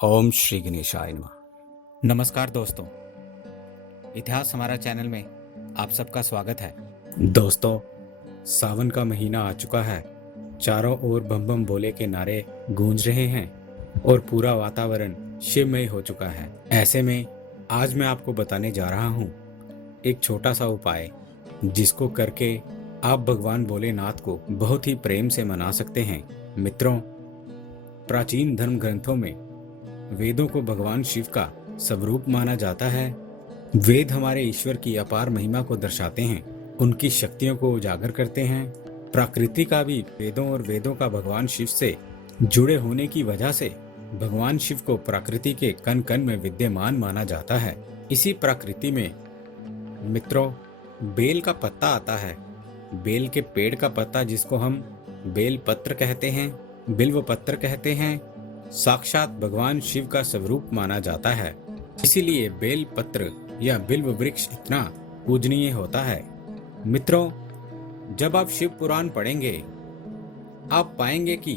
ओम श्री गणेशाय नमः। नमस्कार दोस्तों, इतिहास हमारा चैनल में आप सबका स्वागत है। दोस्तों, सावन का महीना आ चुका है। चारों ओर बम बम बोले के नारे गूंज रहे हैं और पूरा वातावरण शिवमय हो चुका है। ऐसे में आज मैं आपको बताने जा रहा हूँ एक छोटा सा उपाय जिसको करके आप भगवान भोलेनाथ को बहुत ही प्रेम से मना सकते हैं। मित्रों, प्राचीन धर्म ग्रंथों में वेदों को भगवान शिव का स्वरूप माना जाता है। वेद हमारे ईश्वर की अपार महिमा को दर्शाते हैं, उनकी शक्तियों को उजागर करते हैं। प्रकृति का भी वेदों और वेदों का भगवान शिव से जुड़े होने की वजह से भगवान शिव को प्रकृति के कण कण में विद्यमान माना जाता है। इसी प्रकृति में मित्रों, बेल का पत्ता आता है। बेल के पेड़ का पत्ता जिसको हम बेल पत्र कहते हैं, बिल्व पत्र कहते हैं, साक्षात भगवान शिव का स्वरूप माना जाता है। इसीलिए बेल पत्र या बिल्व वृक्ष इतना पूजनीय होता है। मित्रों, जब आप शिव पुराण पढ़ेंगे आप पाएंगे कि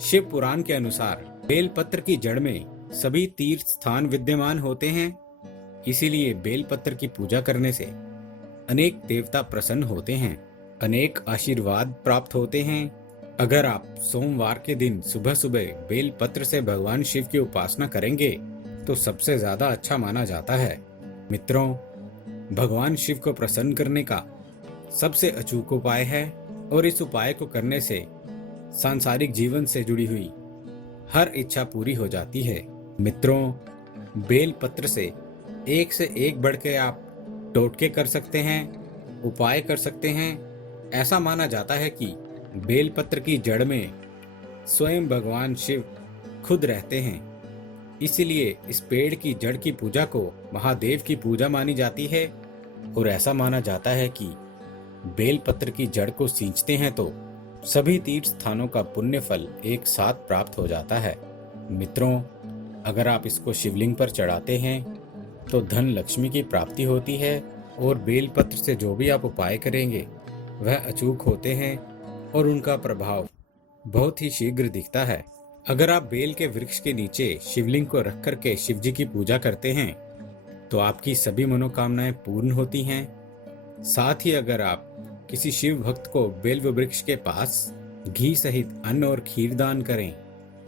शिव पुराण के अनुसार बेल पत्र की जड़ में सभी तीर्थ स्थान विद्यमान होते हैं। इसीलिए बेल पत्र की पूजा करने से अनेक देवता प्रसन्न होते हैं, अनेक आशीर्वाद प्राप्त होते हैं। अगर आप सोमवार के दिन सुबह सुबह बेल पत्र से भगवान शिव की उपासना करेंगे तो सबसे ज्यादा अच्छा माना जाता है। मित्रों, भगवान शिव को प्रसन्न करने का सबसे अचूक उपाय है और इस उपाय को करने से सांसारिक जीवन से जुड़ी हुई हर इच्छा पूरी हो जाती है। मित्रों, बेल पत्र से एक बढ़ के आप टोटके कर सकते हैं, उपाय कर सकते हैं। ऐसा माना जाता है कि बेल पत्र की जड़ में स्वयं भगवान शिव खुद रहते हैं। इसलिए इस पेड़ की जड़ की पूजा को महादेव की पूजा मानी जाती है और ऐसा माना जाता है कि बेल पत्र की जड़ को सींचते हैं तो सभी तीर्थ स्थानों का पुण्य फल एक साथ प्राप्त हो जाता है। मित्रों, अगर आप इसको शिवलिंग पर चढ़ाते हैं तो धन लक्ष्मी की प्राप्ति होती है और बेल पत्र से जो भी आप उपाय करेंगे वह अचूक होते हैं और उनका प्रभाव बहुत ही शीघ्र दिखता है। अगर आप बेल के वृक्ष के नीचे शिवलिंग को रख करके शिव जी की पूजा करते हैं तो आपकी सभी मनोकामनाएं पूर्ण होती हैं। साथ ही अगर आप किसी शिव भक्त को बेल वृक्ष के पास घी सहित अन्न और खीर दान करें,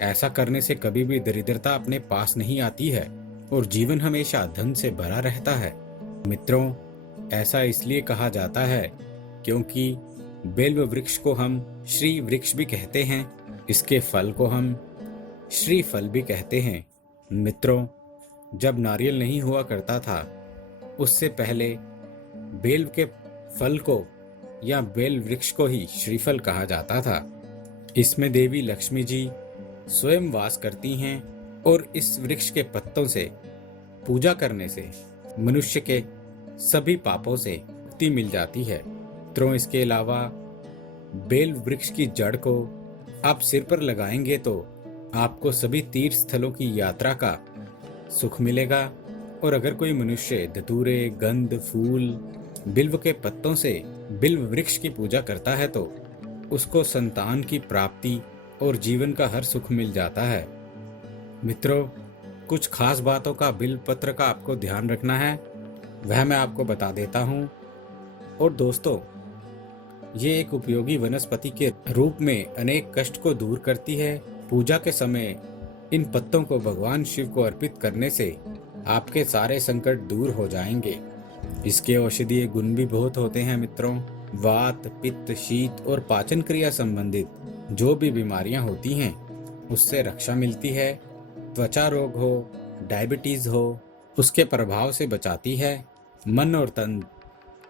ऐसा करने से कभी भी दरिद्रता अपने पास नहीं आती है और जीवन हमेशा धन से भरा रहता है। मित्रों, ऐसा इसलिए कहा जाता है क्योंकि बेल वृक्ष को हम श्री वृक्ष भी कहते हैं, इसके फल को हम श्री फल भी कहते हैं। मित्रों, जब नारियल नहीं हुआ करता था उससे पहले बेल के फल को या बेल वृक्ष को ही श्रीफल कहा जाता था। इसमें देवी लक्ष्मी जी स्वयं वास करती हैं और इस वृक्ष के पत्तों से पूजा करने से मनुष्य के सभी पापों से मुक्ति मिल जाती है। मित्रों, इसके अलावा बेल वृक्ष की जड़ को आप सिर पर लगाएंगे तो आपको सभी तीर्थ स्थलों की यात्रा का सुख मिलेगा। और अगर कोई मनुष्य धतूरे, गंध, फूल, बिल्व के पत्तों से बिल्व वृक्ष की पूजा करता है तो उसको संतान की प्राप्ति और जीवन का हर सुख मिल जाता है। मित्रों, कुछ खास बातों का बिल्व पत्र का आपको ध्यान रखना है, वह मैं आपको बता देता हूँ। और दोस्तों, ये एक उपयोगी वनस्पति के रूप में अनेक कष्ट को दूर करती है। पूजा के समय इन पत्तों को भगवान शिव को अर्पित करने से आपके सारे संकट दूर हो जाएंगे। इसके औषधीय गुण भी बहुत होते हैं। मित्रों, वात, पित्त, शीत और पाचन क्रिया संबंधित जो भी बीमारियां होती हैं उससे रक्षा मिलती है। त्वचा रोग हो, डायबिटीज हो, उसके प्रभाव से बचाती है। मन और तन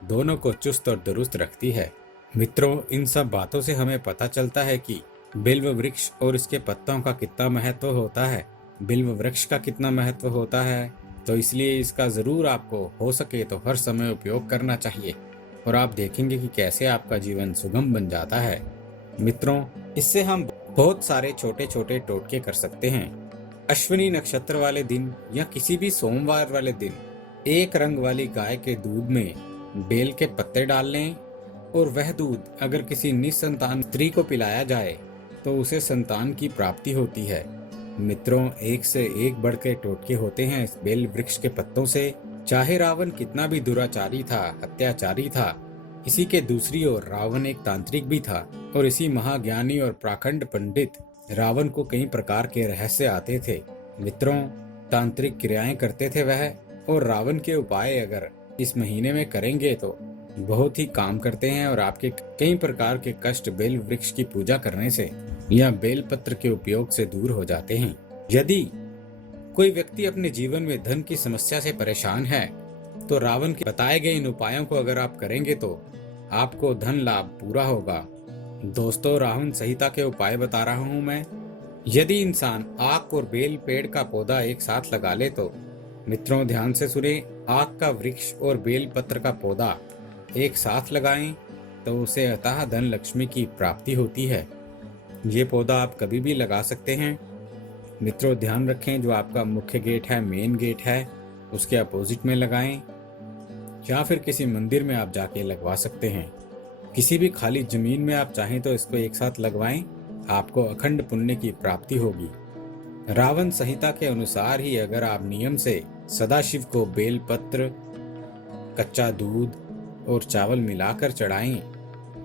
दोनों को चुस्त और दुरुस्त रखती है। मित्रों, इन सब बातों से हमें पता चलता है कि बिल्व वृक्ष और इसके पत्तों का कितना महत्व होता है, बिल्व वृक्ष का कितना महत्व होता है। तो इसलिए इसका जरूर आपको हो सके तो हर समय उपयोग करना चाहिए और आप देखेंगे कि कैसे आपका जीवन सुगम बन जाता है। मित्रों, इससे हम बहुत सारे छोटे छोटे टोटके कर सकते हैं। अश्विनी नक्षत्र वाले दिन या किसी भी सोमवार वाले दिन एक रंग वाली गाय के दूध में बेल के पत्ते डाल लें और वह दूध अगर किसी निसंतान स्त्री को पिलाया जाए तो उसे संतान की प्राप्ति होती है। मित्रों, एक से एक बढ़ के टोटके होते हैं इस बेल वृक्ष के पत्तों से। चाहे रावण कितना भी दुराचारी था, हत्याचारी था, इसी के दूसरी ओर रावण एक तांत्रिक भी था और इसी महाज्ञानी और प्राखंड पंडित रावण को कई प्रकार के रहस्य आते थे। मित्रों, तांत्रिक क्रियाएं करते थे वह, और रावण के उपाय अगर इस महीने में करेंगे तो बहुत ही काम करते हैं और आपके कई प्रकार के कष्ट बेल वृक्ष की पूजा करने से या बेल पत्र के उपयोग से दूर हो जाते हैं। यदि कोई व्यक्ति अपने जीवन में धन की समस्या से परेशान है तो रावण के बताए गए इन उपायों को अगर आप करेंगे तो आपको धन लाभ पूरा होगा। दोस्तों, रावण संहिता के उपाय बता रहा हूँ मैं। यदि इंसान आक और बेल पेड़ का पौधा एक साथ लगा ले तो मित्रों ध्यान से सुने, आक का वृक्ष और बेल पत्र का पौधा एक साथ लगाएं तो उसे अतः धन लक्ष्मी की प्राप्ति होती है। ये पौधा आप कभी भी लगा सकते हैं। मित्रों ध्यान रखें, जो आपका मुख्य गेट है, मेन गेट है, उसके अपोजिट में लगाएं या फिर किसी मंदिर में आप जाके लगवा सकते हैं। किसी भी खाली जमीन में आप चाहें तो इसको एक साथ लगवाएं, आपको अखंड पुण्य की प्राप्ति होगी। रावण संहिता के अनुसार ही अगर आप नियम से सदाशिव को बेल पत्र, कच्चा दूध और चावल मिलाकर चढ़ाएं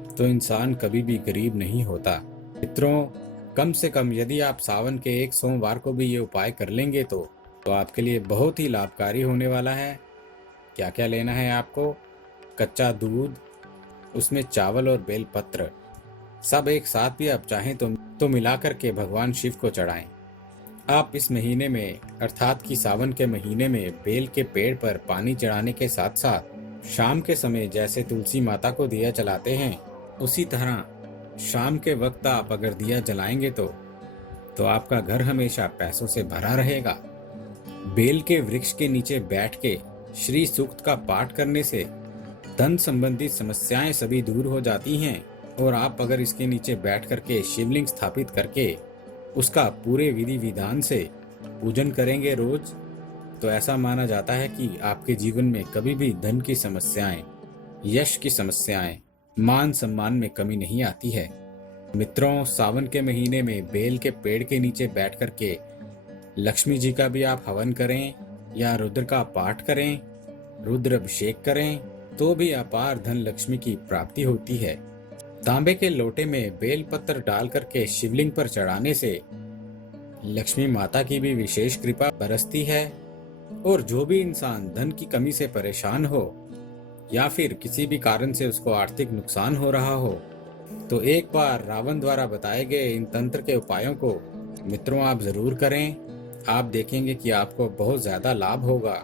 तो इंसान कभी भी गरीब नहीं होता। मित्रों, कम से कम यदि आप सावन के एक सोमवार को भी ये उपाय कर लेंगे तो आपके लिए बहुत ही लाभकारी होने वाला है। क्या क्या लेना है आपको? कच्चा दूध, उसमें चावल और बेल पत्र, सब एक साथ भी आप चाहें तो मिलाकर के भगवान शिव को चढ़ाएं। आप इस महीने में अर्थात कि सावन के महीने में बेल के पेड़ पर पानी चढ़ाने के साथ साथ शाम के समय जैसे तुलसी माता को दिया जलाते हैं, उसी तरह शाम के वक्त आप अगर दिया जलाएंगे तो आपका घर हमेशा पैसों से भरा रहेगा। बेल के वृक्ष के नीचे बैठ के श्री सूक्त का पाठ करने से धन संबंधी समस्याएं सभी दूर हो जाती हैं और आप अगर इसके नीचे बैठ करके शिवलिंग स्थापित करके उसका पूरे विधि विधान से पूजन करेंगे रोज, तो ऐसा माना जाता है कि आपके जीवन में कभी भी धन की समस्याएं, यश की समस्याएं, मान सम्मान में कमी नहीं आती है। मित्रों, सावन के महीने में बेल के पेड़ के नीचे बैठ करके लक्ष्मी जी का भी आप हवन करें या रुद्र का पाठ करें, रुद्र अभिषेक करें तो भी अपार धन लक्ष्मी की प्राप्ति होती है। तांबे के लोटे में बेल पत्र डाल करके शिवलिंग पर चढ़ाने से लक्ष्मी माता की भी विशेष कृपा बरसती है और जो भी इंसान धन की कमी से परेशान हो या फिर किसी भी कारण से उसको आर्थिक नुकसान हो रहा हो तो एक बार रावण द्वारा बताए गए इन तंत्र के उपायों को मित्रों आप जरूर करें। आप देखेंगे कि आपको बहुत ज्यादा लाभ होगा,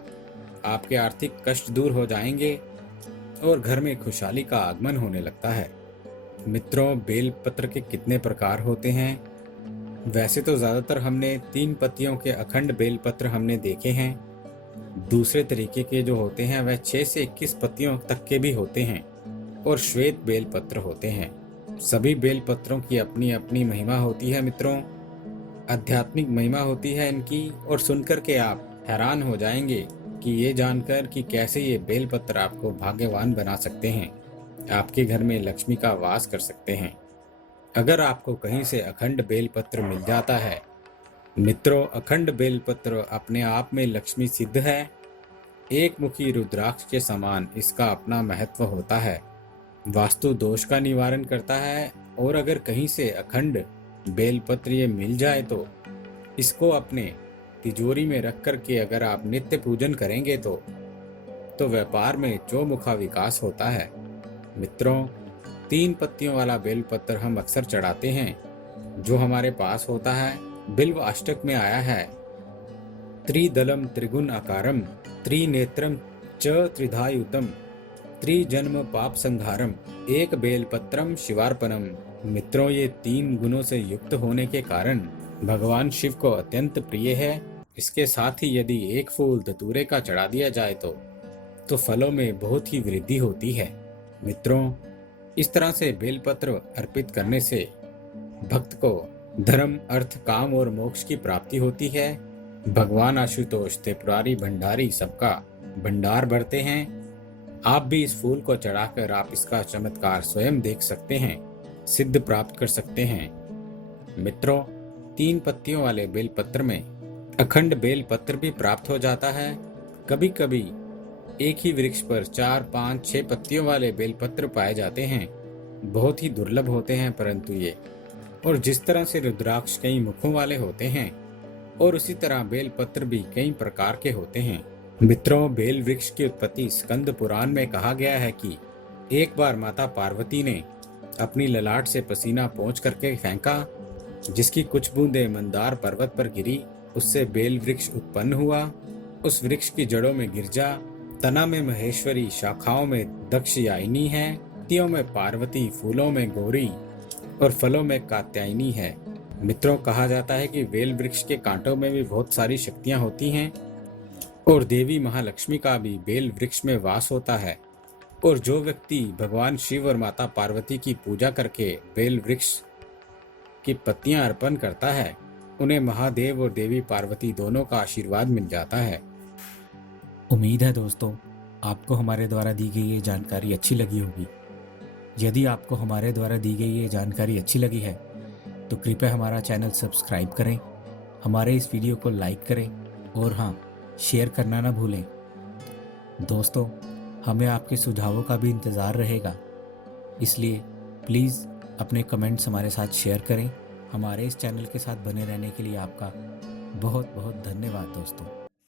आपके आर्थिक कष्ट दूर हो जाएंगे और घर में खुशहाली का आगमन होने लगता है। मित्रों, बेल पत्र के कितने प्रकार होते हैं? वैसे तो ज्यादातर हमने 3 पत्तियों के अखंड बेल पत्र हमने देखे हैं। दूसरे तरीके के जो होते हैं वह 6 से 21 पत्तियों तक के भी होते हैं और श्वेत बेल पत्र होते हैं। सभी बेल पत्रों की अपनी अपनी महिमा होती है मित्रों, आध्यात्मिक महिमा होती है इनकी, और सुनकर के आप हैरान हो जाएंगे कि ये जानकर कि कैसे ये बेल पत्र आपको भाग्यवान बना सकते हैं, आपके घर में लक्ष्मी का वास कर सकते हैं। अगर आपको कहीं से अखंड बेल पत्र मिल जाता है मित्रों, अखंड बेल पत्र अपने आप में लक्ष्मी सिद्ध है। एक मुखी रुद्राक्ष के समान इसका अपना महत्व होता है, वास्तु दोष का निवारण करता है। और अगर कहीं से अखंड बेल पत्र ये मिल जाए तो इसको अपने तिजोरी में रख कर के अगर आप नित्य पूजन करेंगे तो व्यापार में चौमुखा विकास होता है। मित्रों, 3 पत्तियों वाला बेल पत्र हम अक्सर चढ़ाते हैं, जो हमारे पास होता है बिल्व अष्टक में आया है, त्रिदलम त्रिगुण आकारम त्रिनेत्रम च त्रिधायुतम त्रिजन्म पाप संहारम एक बेल पत्रम शिवार्पणम। मित्रों, ये 3 गुणों से युक्त होने के कारण भगवान शिव को अत्यंत प्रिय है। इसके साथ ही यदि एक फूल धतूरे का चढ़ा दिया जाए तो फलों में बहुत ही वृद्धि होती है। मित्रों, इस तरह से बेलपत्र अर्पित करने से भक्त को धर्म, अर्थ, काम और मोक्ष की प्राप्ति होती है। भगवान आशुतोष त्रिपुरारी भंडारी सबका भंडार भरते हैं। आप भी इस फूल को चढ़ाकर आप इसका चमत्कार स्वयं देख सकते हैं, सिद्ध प्राप्त कर सकते हैं। मित्रों, 3 पत्तियों वाले बेलपत्र में अखंड बेलपत्र भी प्राप्त हो जाता है। कभी कभी एक ही वृक्ष पर 4, 5, 6 पत्तियों वाले बेलपत्र पाए जाते हैं। बहुत ही दुर्लभ होते हैं परंतु ये। और जिस तरह से रुद्राक्ष कई मुखों वाले होते हैं और उसी तरह बेलपत्र भी कई प्रकार के होते हैं। मित्रों, बेल वृक्ष की उत्पत्ति स्कंद पुराण में कहा गया है कि एक बार माता पार्वती ने अपनी ललाट से पसीना पोंछ करके फेंका, जिसकी कुछ बूंदें मंदार पर्वत पर गिरी। उससे बेल वृक्ष उत्पन्न हुआ। उस वृक्ष की जड़ों में गिरजा, तना में महेश्वरी, शाखाओं में दक्षयायिनी है, पत्तियों में पार्वती, फूलों में गौरी और फलों में कात्यायनी है। मित्रों, कहा जाता है कि बेल वृक्ष के कांटों में भी बहुत सारी शक्तियां होती हैं और देवी महालक्ष्मी का भी बेल वृक्ष में वास होता है। और जो व्यक्ति भगवान शिव और माता पार्वती की पूजा करके बेल वृक्ष की पत्तियां अर्पण करता है, उन्हें महादेव और देवी पार्वती दोनों का आशीर्वाद मिल जाता है। उम्मीद है दोस्तों, आपको हमारे द्वारा दी गई ये जानकारी अच्छी लगी होगी। यदि आपको हमारे द्वारा दी गई ये जानकारी अच्छी लगी है तो कृपया हमारा चैनल सब्सक्राइब करें, हमारे इस वीडियो को लाइक करें और हाँ, शेयर करना ना भूलें। दोस्तों, हमें आपके सुझावों का भी इंतज़ार रहेगा, इसलिए प्लीज़ अपने कमेंट्स हमारे साथ शेयर करें। हमारे इस चैनल के साथ बने रहने के लिए आपका बहुत बहुत धन्यवाद दोस्तों।